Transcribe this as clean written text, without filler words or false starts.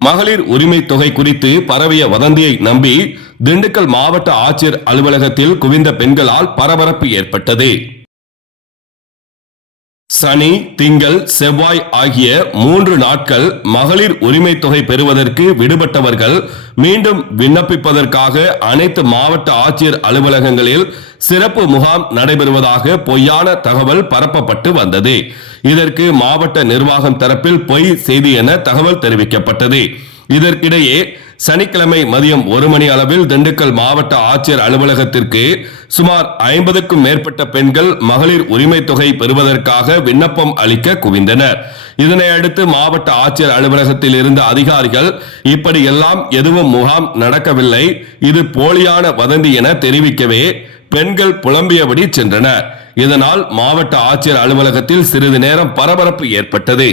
மகளிர் உரிமை தொகை குறித்து பரவிய வதந்தியை நம்பி திண்டுக்கல் மாவட்ட ஆட்சியர் அலுவலகத்தில் குவிந்த பெண்களால் பரபரப்பு ஏற்பட்டது. சனி, திங்கள், செவ்வாய் ஆகிய 3 நாட்கள் மகளிர் உரிமை தொகை பெறுவதற்கு விடுபட்டவர்கள் மீண்டும் விண்ணப்பிப்பதற்காக அனைத்து மாவட்ட ஆட்சியர் அலுவலகங்களில் சிறப்பு முகாம் நடைபெறுவதாக பொய்யான தகவல் பரப்பப்பட்டு வந்தது. இதற்கு மாவட்ட நிர்வாகம் தரப்பில் பொய் செய்தி என தகவல் தெரிவிக்கப்பட்டது. இதற்கிடையே சனிக்கிழமை மதியம் 1 மணி அளவில் திண்டுக்கல் மாவட்ட ஆட்சியர் அலுவலகத்திற்கு சுமார் 50க்கும் மேற்பட்ட பெண்கள் மகளிர் உரிமை தொகை பெறுவதற்காக விண்ணப்பம் அளிக்க குவிந்தனர். இதனை அடுத்து மாவட்ட ஆட்சியர் அலுவலகத்தில் இருந்த அதிகாரிகள் இப்படி எல்லாம் எதுவும் முகாம் நடக்கவில்லை, இது போலியான வதந்தி என தெரிவிக்கவே பெண்கள் புலம்பியபடி சென்றனர். இதனால் மாவட்ட ஆட்சியர் அலுவலகத்தில் சிறிது நேரம் பரபரப்பு ஏற்பட்டது.